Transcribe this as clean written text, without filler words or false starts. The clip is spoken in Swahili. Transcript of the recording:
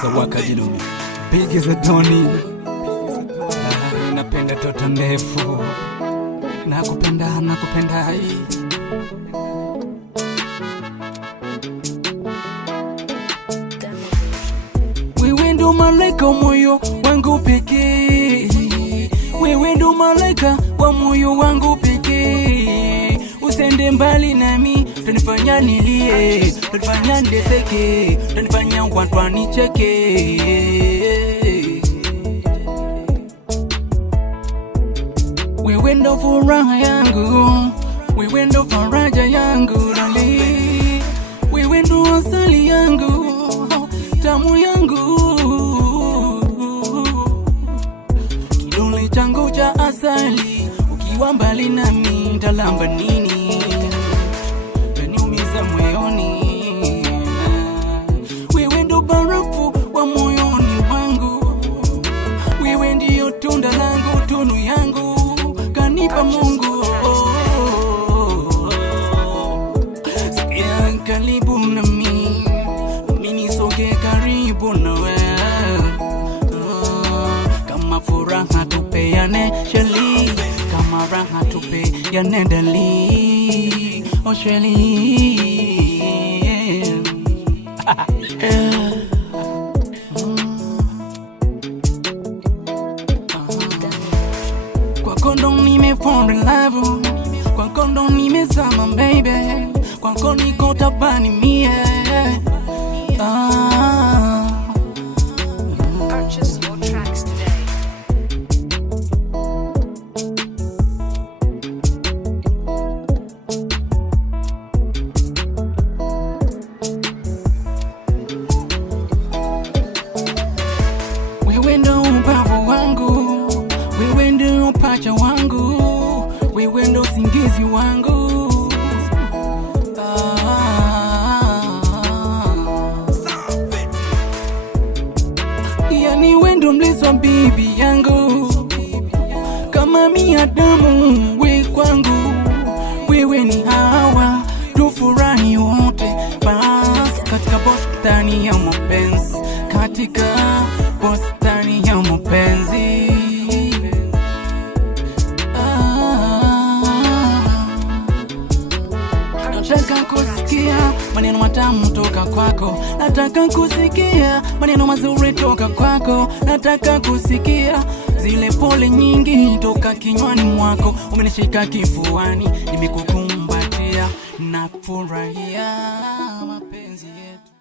Sawaka Jilume Big za Doni. Napenda toto ndefu, nakupenda hii. Wewe ndo malaika moyo wangu pekee, wewe ndo malaika wa moyo wangu pekee. Usende mbali nami, utanifanya nilie, utanifanya ndeseke, utanifanya watu wanicheke. Wewe ndo furaha yangu, wewe ndo faraja yangu dali, wewe ndo asali yangu, tamu yangu, kidole changu cha asali. Ukiwa mbali nami talamba nini, taniumiza moyoni. Wewe ndo barafu wa moyoni wangu, wewe ndio tunda langu, tunu yangu kanipa Mungu. Sikia karibu nami, mimi soge karibu nawe. Kama furaha tupeane shali, kama raha tupeane dali, oh shali. Kwa kondo nime fall in love, kwa kondo nime zama baby, kwa kondo niko tabani mie. Purchase your tracks today. Wewe ndo ubavu wangu, wewe ndo pacha wangu, wewe ndo singizi wangu. Yani wewe ndo mlezi wa bibi yangu, kama miadamu we kwangu, wewe ni Hawa, tufurahi wote basi katika bustani ya mapenzi, katika bustani ya mapenzi. Nataka kusikia maneno matamu toka kwako, nataka kusikia maneno mazuri toka kwako, nataka kusikia zile pole nyingi toka kinywani mwako. Umenishika kifuani, nimekukumbatia, nafurahia mapenzi yetu.